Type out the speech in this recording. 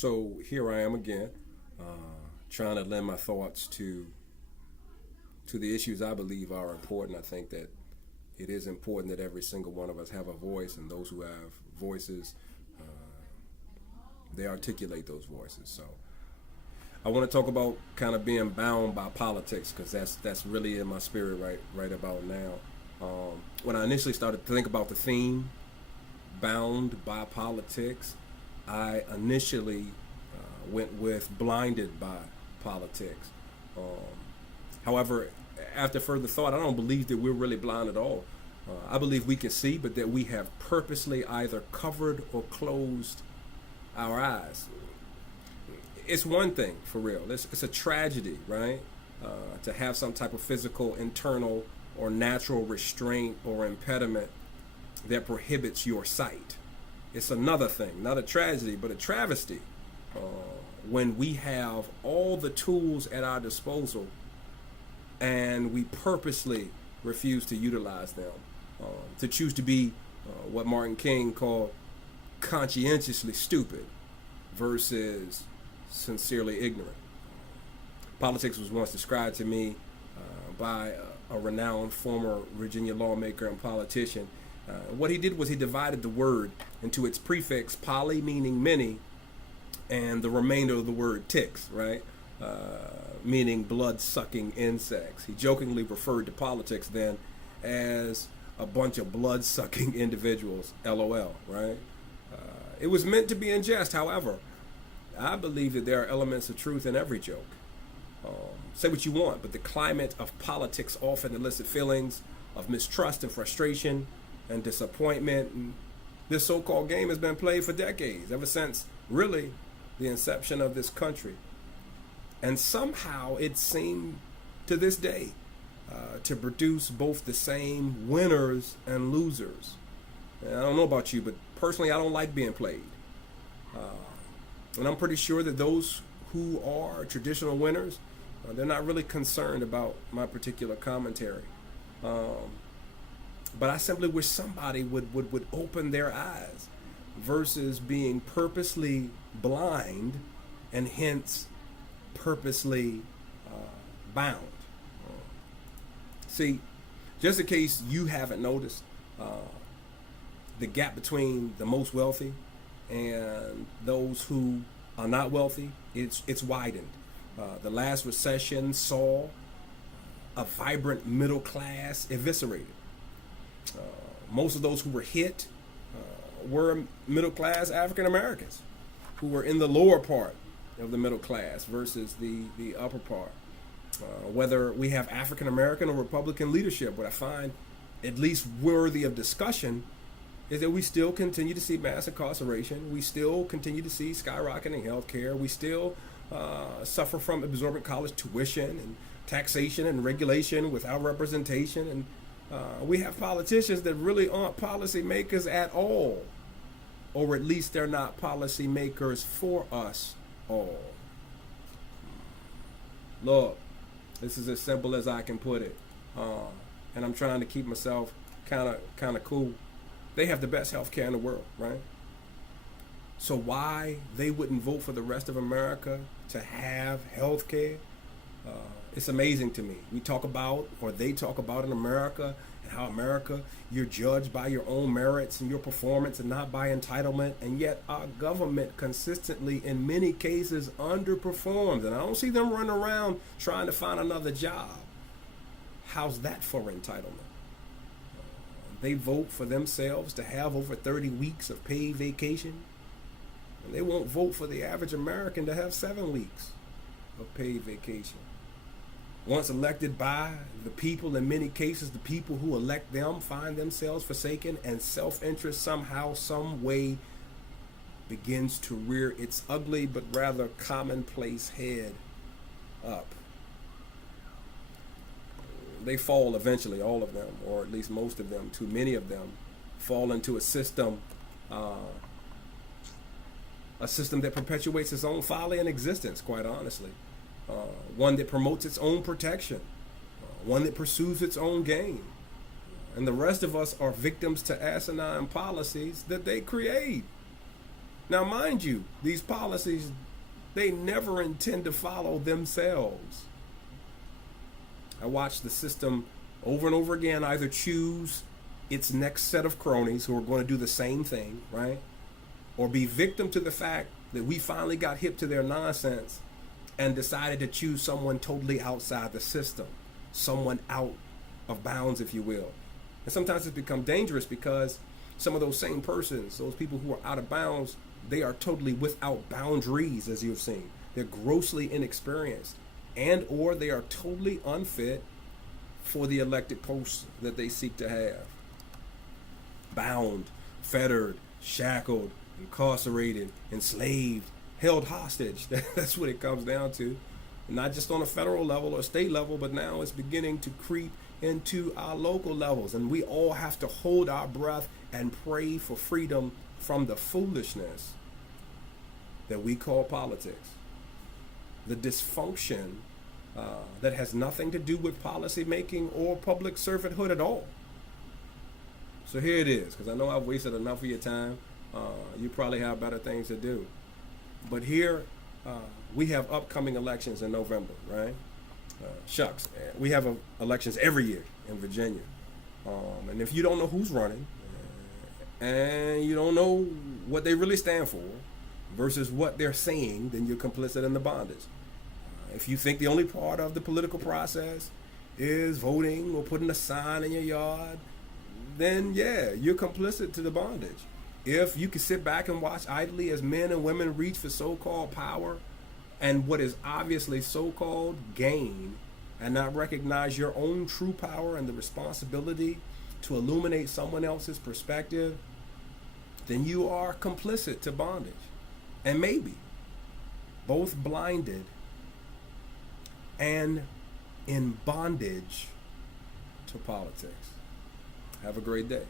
So here I am again, trying to lend my thoughts to the issues I believe are important. I think that it is important that every single one of us have a voice, and those who have voices, they articulate those voices. So I want to talk about kind of being bound by politics, because that's really in my spirit right about now. When I initially started to think about the theme, bound by politics, I initially went with blinded by politics. However, after further thought, I don't believe that we're really blind at all. I believe we can see, but that we have purposely either covered or closed our eyes. It's one thing, for real. It's a tragedy, right? To have some type of physical, internal, or natural restraint or impediment that prohibits your sight. It's another thing, not a tragedy, but a travesty, when we have all the tools at our disposal and we purposely refuse to utilize them, to choose to be what Martin King called conscientiously stupid versus sincerely ignorant. Politics was once described to me by a renowned former Virginia lawmaker and politician. What he did was he divided the word into its prefix, poly, meaning many, and the remainder of the word ticks, right? Meaning blood-sucking insects. He jokingly referred to politics then as a bunch of blood-sucking individuals, LOL, right? It was meant to be in jest. However, I believe that there are elements of truth in every joke. Say what you want, but the climate of politics often elicits feelings of mistrust and frustration and disappointment. And this so-called game has been played for decades, ever since, really, the inception of this country. And somehow it seemed to this day to produce both the same winners and losers. And I don't know about you, but personally, I don't like being played. And I'm pretty sure that those who are traditional winners, they're not really concerned about my particular commentary. But I simply wish somebody would open their eyes versus being purposely blind and hence purposely bound. See, just in case you haven't noticed, the gap between the most wealthy and those who are not wealthy, it's widened. The last recession saw a vibrant middle class eviscerated. Most of those who were hit were middle class African Americans who were in the lower part of the middle class versus the upper part. Whether we have African American or Republican leadership, what I find at least worthy of discussion is that we still continue to see mass incarceration. We still continue to see skyrocketing healthcare. We still suffer from exorbitant college tuition and taxation and regulation without representation. And we have politicians that really aren't policy makers at all, or at least they're not policy makers for us all. Look, this is as simple as I can put it, and I'm trying to keep myself kind of cool. They have the best health care in the world, right? So why they wouldn't vote for the rest of America to have health care? It's amazing to me. We talk about, or they talk about in America, and how America, you're judged by your own merits and your performance and not by entitlement, and yet our government consistently, in many cases, underperforms. And I don't see them running around trying to find another job. How's that for entitlement? They vote for themselves to have over 30 weeks of paid vacation, and they won't vote for the average American to have 7 weeks of paid vacation. Once elected by the people, in many cases, the people who elect them find themselves forsaken, and self-interest somehow, some way begins to rear its ugly but rather commonplace head up. They fall eventually, all of them, or at least most of them. Too many of them fall into a system that perpetuates its own folly and existence, quite honestly. One that promotes its own protection, one that pursues its own gain. And the rest of us are victims to asinine policies that they create. Now, mind you, these policies, they never intend to follow themselves. I watch the system over and over again either choose its next set of cronies who are going to do the same thing, right? Or be victim to the fact that we finally got hip to their nonsense and decided to choose someone totally outside the system, someone out of bounds, if you will. And sometimes it's become dangerous because some of those same persons, those people who are out of bounds, they are totally without boundaries, as you've seen. They're grossly inexperienced, and or they are totally unfit for the elected posts that they seek to have. Bound, fettered, shackled, incarcerated, enslaved, held hostage. That's what it comes down to. Not just on a federal level or state level, but now it's beginning to creep into our local levels. And we all have to hold our breath and pray for freedom from the foolishness that we call politics. The dysfunction that has nothing to do with policy making or public servanthood at all. So here it is, because I know I've wasted enough of your time. You probably have better things to do. But here we have upcoming elections in November, right? Shucks, we have elections every year in Virginia. And if you don't know who's running, and you don't know what they really stand for versus what they're saying, then you're complicit in the bondage. If you think the only part of the political process is voting or putting a sign in your yard, then yeah, you're complicit to the bondage. If you can sit back and watch idly as men and women reach for so-called power and what is obviously so-called gain, and not recognize your own true power and the responsibility to illuminate someone else's perspective, then you are complicit to bondage. And maybe both blinded and in bondage to politics. Have a great day.